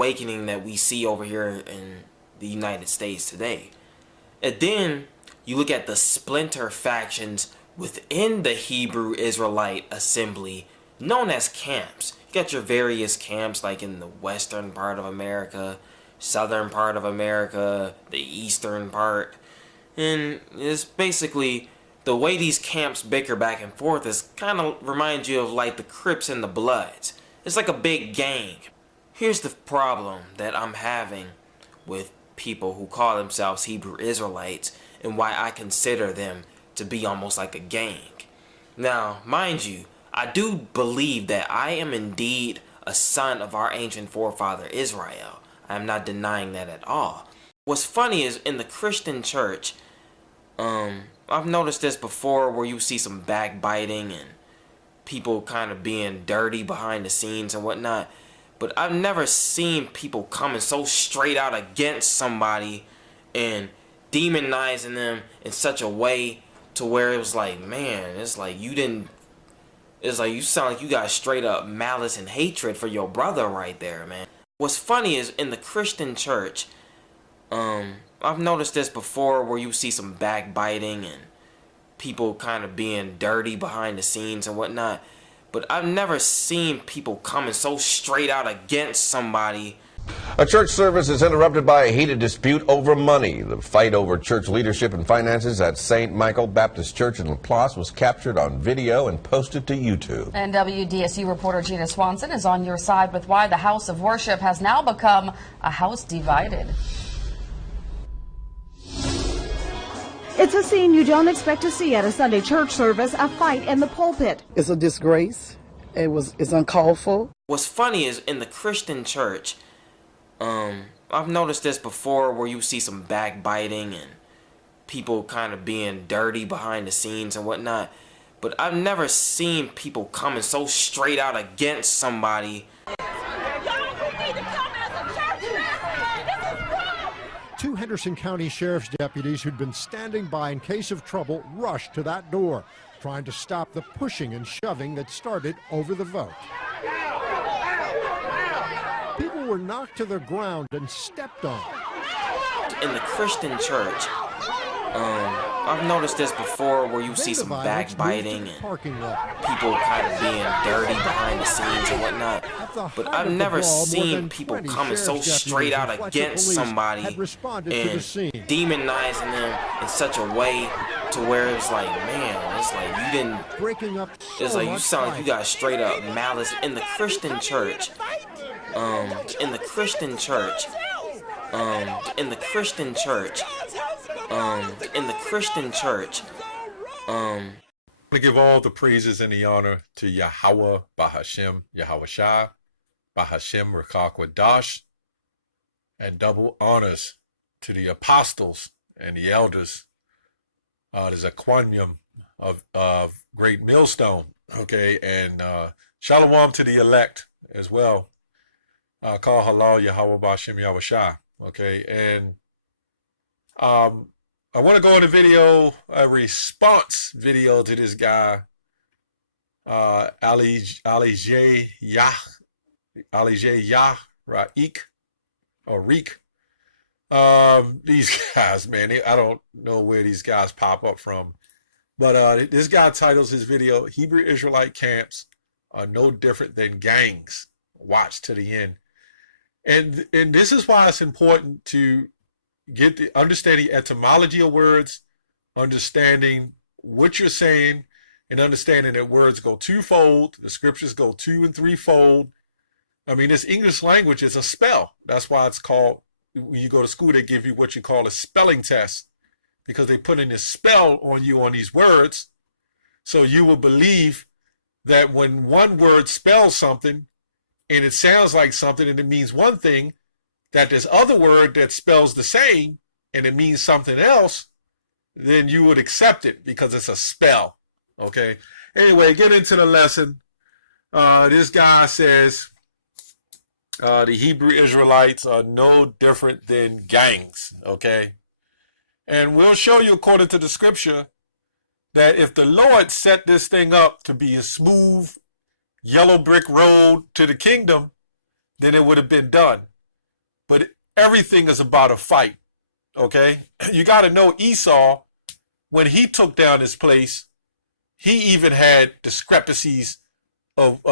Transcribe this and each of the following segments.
awakening that we see over here in the United States today. And then you look at the splinter factions within the Hebrew Israelite assembly known as camps. You got your various camps like in the western part of America, southern part of America, the eastern part. And it's basically the way these camps bicker back and forth is kind of reminds you of like the Crips and the Bloods. It's like a big gang. Here's the problem that I'm having with people who call themselves Hebrew Israelites and why I consider them to be almost like a gang. Now, mind you, I do believe that I am indeed a son of our ancient forefather Israel. I am not denying that at all. What's funny is in the Christian church, I've noticed this before where you see some backbiting and people kind of being dirty behind the scenes and whatnot. But I've never seen people coming so straight out against somebody and demonizing them in such a way to where it was like, man, it's like you sound like you got straight up malice and hatred for your brother right there, man. What's funny is in the Christian church, I've noticed this before where you see some backbiting and people kind of being dirty behind the scenes and whatnot. But I've never seen people coming so straight out against somebody. A church service is interrupted by a heated dispute over money. The fight over church leadership and finances at St. Michael Baptist Church in Laplace was captured on video and posted to YouTube. And WDSU reporter Gina Swanson is on your side with why the house of worship has now become a house divided. It's a scene you don't expect to see at a Sunday church service, a fight in the pulpit. It's a disgrace. It's uncalled for. What's funny is in the Christian church, I've noticed this before where you see some backbiting and people kind of being dirty behind the scenes and whatnot. But I've never seen people coming so straight out against somebody. Two Henderson County Sheriff's deputies who'd been standing by in case of trouble rushed to that door, trying to stop the pushing and shoving that started over the vote. People were knocked to the ground and stepped on. In the Christian church, I've noticed this before where you see some backbiting and people kind of being dirty behind the scenes and whatnot. But I've never seen people coming so straight out against somebody and demonizing them in such a way to where it's like, man, it's like you didn't, it's like you sound like you got straight up malice. In the Christian church, in the Christian church, in the Christian church, in the Christian church, I want to give all the praises and the honor to Yahweh Bahashem, Yahweh Shah, Bahashem Rakah Kwadash, and double honors to the apostles and the elders. There's a quanium of Great Millstone, okay, and shalom to the elect as well. Call halal Yahweh Bahashem Yahweh Shah, okay, and I want to go on a video, a response video to this guy, Ali J Yah Raik or Reek. These guys, man, I don't know where these guys pop up from, but this guy titles his video, "Hebrew Israelite camps are no different than gangs. Watch to the end." And this is why it's important to get the understanding etymology of words, understanding what you're saying, and understanding that words go twofold. The scriptures go 2 and 3-fold. I mean, this English language is a spell. That's why it's called, when you go to school, they give you what you call a spelling test, because they put in this spell on you on these words. So you will believe that when one word spells something and it sounds like something and it means one thing, that this other word that spells the same and it means something else, then you would accept it because it's a spell, okay? Anyway, get into the lesson. This guy says the Hebrew Israelites are no different than gangs, okay? And we'll show you, according to the scripture, that if the Lord set this thing up to be a smooth, yellow brick road to the kingdom, then it would have been done. but everything is about a fight. Okay, you got to know Esau, when he took down his place, he even had discrepancies of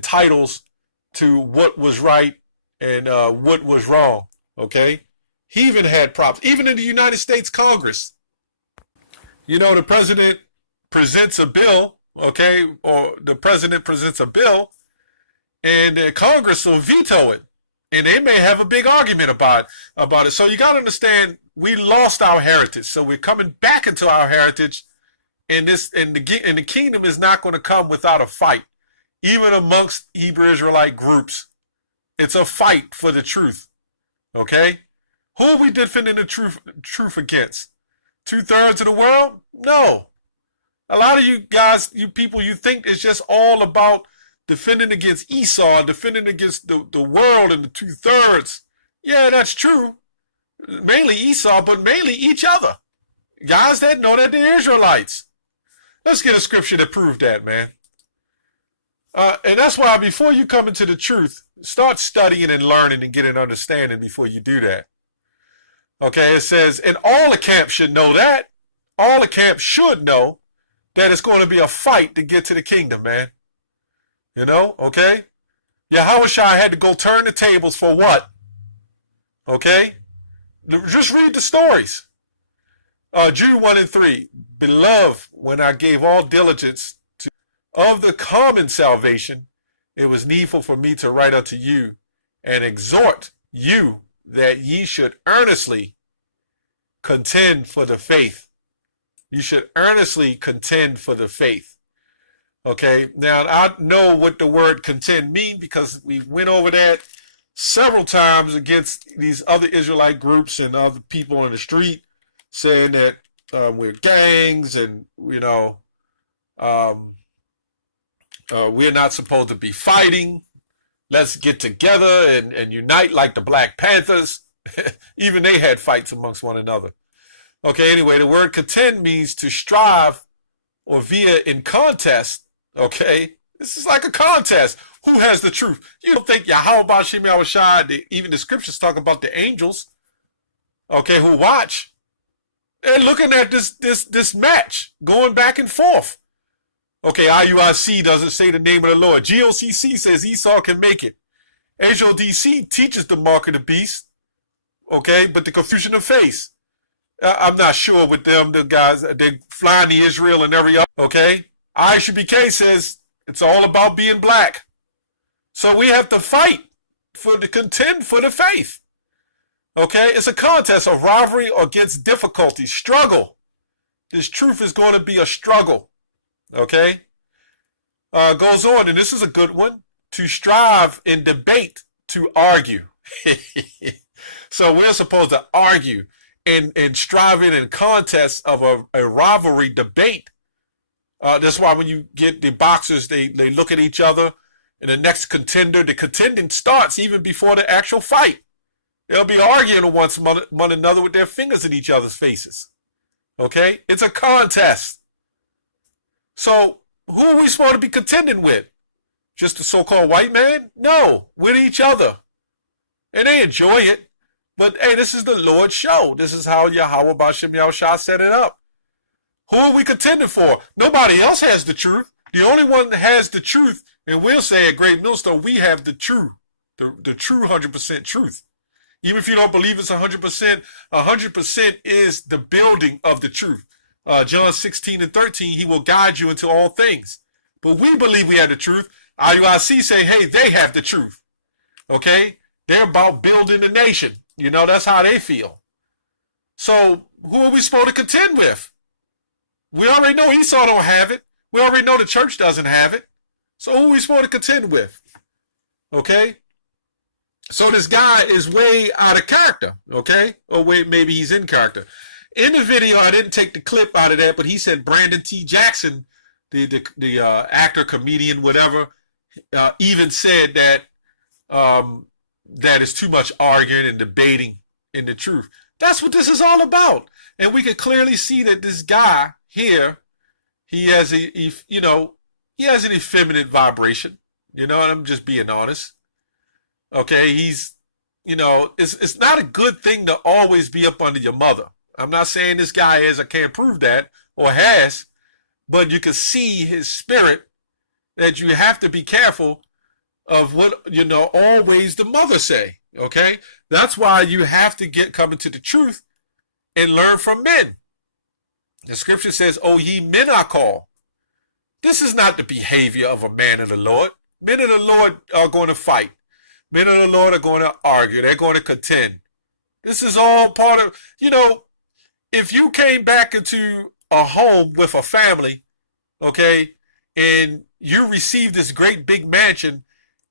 titles to what was right and what was wrong. Okay, he even had problems, even in the United States Congress. You know, the president presents a bill, okay, or the president presents a bill, and Congress will veto it, and they may have a big argument about it. So you got to understand, we lost our heritage, so we're coming back into our heritage, and the kingdom is not going to come without a fight, even amongst Hebrew Israelite groups. It's a fight for the truth. Okay, who are we defending the truth against? 2/3 of the world? No. A lot of you guys, you people, you think it's just all about defending against Esau, defending against the world and the 2/3. Yeah, that's true. Mainly Esau, but mainly each other. Guys that know that they're Israelites. Let's get a scripture to prove that, man. And that's why before you come into the truth, start studying and learning and getting understanding before you do that. Okay, it says, and all the camp should know that. All the camp should know that it's going to be a fight to get to the kingdom, man. You know, okay? Yahushua had to go turn the tables for what? Okay? Just read the stories. Jude 1:3, beloved, when I gave all diligence of the common salvation, it was needful for me to write unto you and exhort you that ye should earnestly contend for the faith. You should earnestly contend for the faith. Okay, now I know what the word contend means because we went over that several times against these other Israelite groups and other people on the street saying that we're gangs and, you know, we're not supposed to be fighting. Let's get together and unite like the Black Panthers. Even they had fights amongst one another. Okay, anyway, the word contend means to strive or via in contest. Okay, this is like a contest. Who has the truth? You don't think Yahweh Shem Yahushua, even the scriptures talk about the angels, okay, who watch. They're looking at this match going back and forth. Okay, IUIC doesn't say the name of the Lord. GOCC says Esau can make it. HODC teaches the mark of the beast. Okay, but the confusion of face. I'm not sure with them, the guys, they flying to Israel and every other. Okay, ISRAELITES says it's all about being black. So we have to fight for the contend for the faith. Okay, it's a contest, a rivalry against difficulty, struggle. This truth is going to be a struggle. Okay, goes on, and this is a good one, to strive in debate, to argue. So we're supposed to argue and striving in contests of a rivalry debate. That's why when you get the boxers, they look at each other, and the next contender, the contending starts even before the actual fight. They'll be arguing against one another with their fingers in each other's faces. Okay, it's a contest. So who are we supposed to be contending with? Just the so-called white man? No, with each other. And they enjoy it. But hey, this is the Lord's show. This is how Yahweh B'Shem Yahushua set it up. Who are we contending for? Nobody else has the truth. The only one that has the truth, and we'll say at Great Millstone, we have the true 100% truth. Even if you don't believe it's 100%, 100% is the building of the truth. John 16:13, he will guide you into all things. But we believe we have the truth. IUIC say, hey, they have the truth. Okay? They're about building the nation. You know, that's how they feel. So who are we supposed to contend with? We already know Esau don't have it. We already know the church doesn't have it. So who are we supposed to contend with? Okay? So this guy is way out of character, okay? Or wait, maybe he's in character. In the video, I didn't take the clip out of that, but he said Brandon T. Jackson, the actor, comedian, whatever, even said that that is too much arguing and debating in the truth. That's what this is all about. And we can clearly see that this guy here, he has an effeminate vibration. You know, and I'm just being honest. Okay, he's it's not a good thing to always be up under your mother. I'm not saying this guy is, I can't prove that or has, but you can see his spirit that you have to be careful of what, always the mother say, okay? That's why you have to come into the truth and learn from men. The scripture says, "Oh, ye men I call." This is not the behavior of a man of the Lord. Men of the Lord are going to fight. Men of the Lord are going to argue. They're going to contend. This is all part of, if you came back into a home with a family, okay, and you received this great big mansion,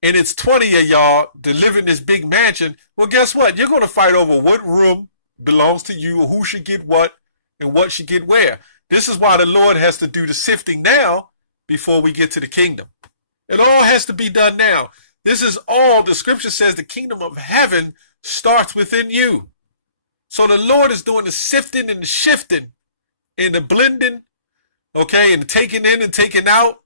and it's 20 of y'all to live in this big mansion, well, guess what? You're going to fight over what room belongs to you, who should get what, and what should get where. This is why the Lord has to do the sifting now before we get to the kingdom. It all has to be done now. This is all, the scripture says the kingdom of heaven starts within you. So the Lord is doing the sifting and the shifting and the blending, okay, and the taking in and taking out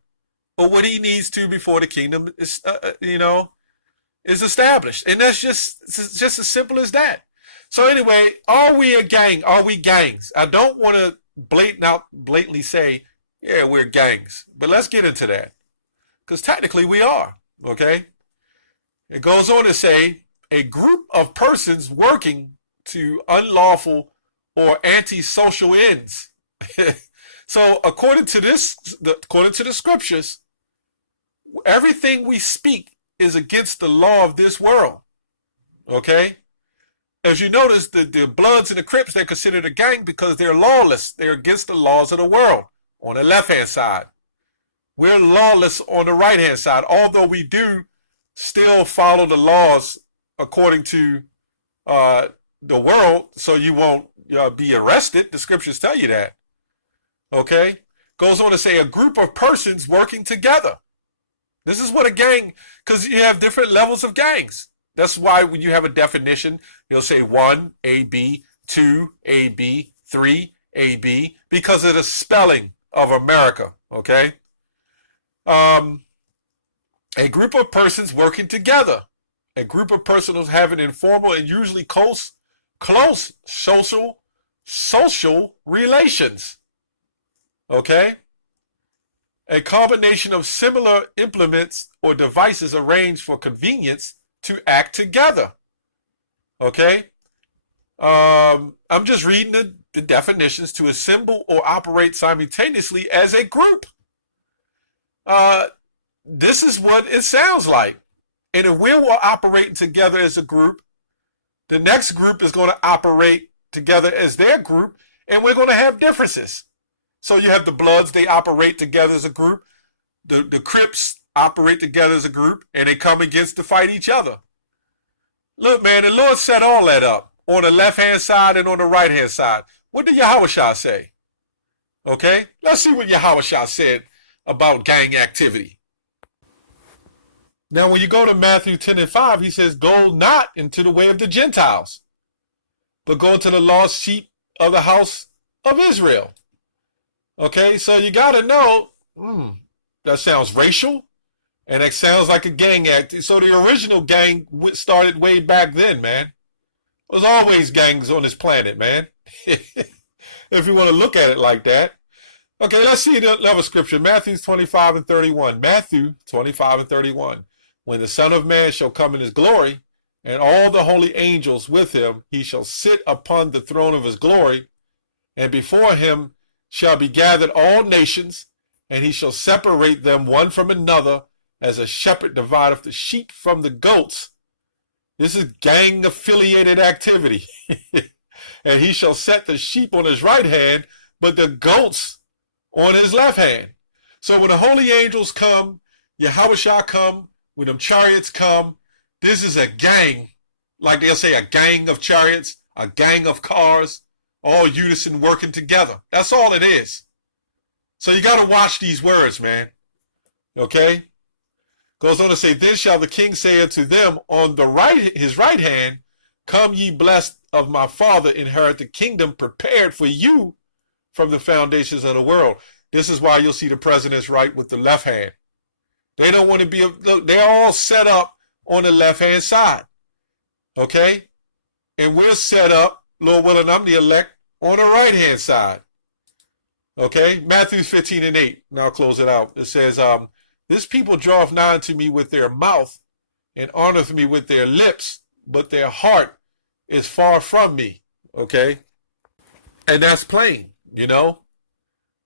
of what he needs to before the kingdom is, is established. And that's just as simple as that. So anyway, are we a gang? Are we gangs? I don't want to blatantly say, yeah, we're gangs. But let's get into that. Because technically we are, okay? It goes on to say, a group of persons working to unlawful or antisocial ends. So according to the scriptures, everything we speak is against the law of this world, okay? As you notice, the Bloods and the Crips, they're considered a gang because they're lawless. They're against the laws of the world on the left-hand side. We're lawless on the right-hand side, although we do still follow the laws according to the world, so you won't be arrested. The scriptures tell you that. Okay? Goes on to say a group of persons working together. This is what a gang, because you have different levels of gangs. That's why when you have a definition, you'll say 1, AB, 2, AB, 3, AB, because of the spelling of America, okay? A group of persons working together. A group of persons having informal and usually close social relations, okay? A combination of similar implements or devices arranged for convenience to act together. Okay? I'm just reading the definitions: to assemble or operate simultaneously as a group. This is what it sounds like. And if we're operating together as a group, the next group is going to operate together as their group, and we're going to have differences. So you have the Bloods, they operate together as a group. The Crips operate together as a group, and they come against to fight each other. Look, man, the Lord set all that up on the left-hand side and on the right-hand side. What did Yahushua say? Okay? Let's see what Yahushua said about gang activity. Now, when you go to Matthew 10:5, he says, "Go not into the way of the Gentiles, but go into the lost sheep of the house of Israel." Okay, so you got to know, that sounds racial, and it sounds like a gang act. So the original gang started way back then, man. There's always gangs on this planet, man. If you want to look at it like that. Okay, let's see another scripture. Matthew 25:31. Matthew 25:31. When the Son of Man shall come in his glory, and all the holy angels with him, he shall sit upon the throne of his glory, and before him shall be gathered all nations, and he shall separate them one from another, as a shepherd divideth the sheep from the goats. This is gang-affiliated activity. And he shall set the sheep on his right hand, but the goats on his left hand. So when the holy angels come, Yahushua come, when them chariots come, this is a gang, like they'll say, a gang of chariots, a gang of cars, all unison working together. That's all it is. So you got to watch these words, man. Okay? Goes on to say, "Then shall the king say unto them on the right, his right hand, Come ye blessed of my Father, inherit the kingdom prepared for you from the foundations of the world." This is why you'll see the presidents write with the left hand. They don't want to be, they're all set up on the left-hand side. Okay? And we're set up, Lord willing, I'm the elect on the right-hand side. Okay? Matthew 15:8. And I'll close it out. It says, this people draweth nigh unto me with their mouth and honoreth me with their lips, but their heart is far from me. Okay? And that's plain, you know.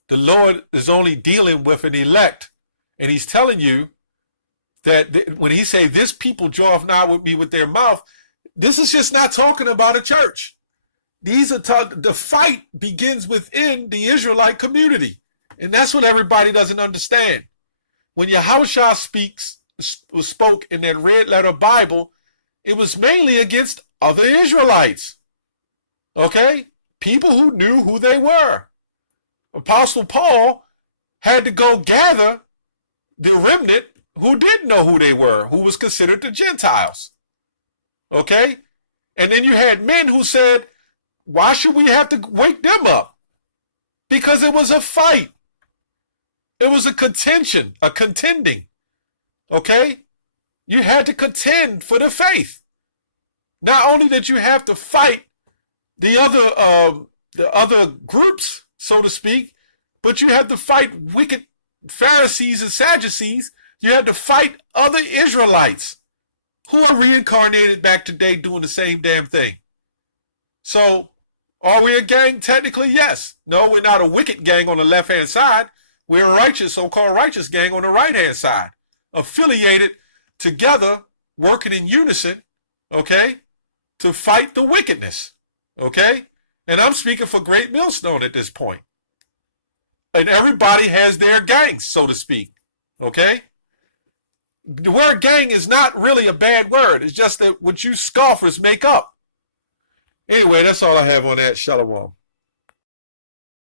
The Lord is only dealing with an elect. And he's telling you that when he say, this people draweth nigh with me with their mouth, this is just not talking about a church. These are the fight begins within the Israelite community. And that's what everybody doesn't understand. When Yahushua spoke in that red letter Bible, it was mainly against other Israelites. Okay? People who knew who they were. Apostle Paul had to go gather the remnant who didn't know who they were, who was considered the Gentiles. Okay? And then you had men who said, why should we have to wake them up? Because it was a fight. It was a contention, a contending. Okay? You had to contend for the faith. Not only did you have to fight the other groups, so to speak, but you had to fight wicked Pharisees and Sadducees. You had to fight other Israelites who are reincarnated back today doing the same damn thing. So, are we a gang? Technically, yes. No, we're not a wicked gang on the left-hand side. We're a righteous, so-called righteous gang on the right-hand side. Affiliated together, working in unison, okay, to fight the wickedness, okay? And I'm speaking for Great Millstone at this point. And everybody has their gangs, so to speak, okay? The word gang is not really a bad word. It's just that what you scoffers make up. Anyway, that's all I have on that. Shalom.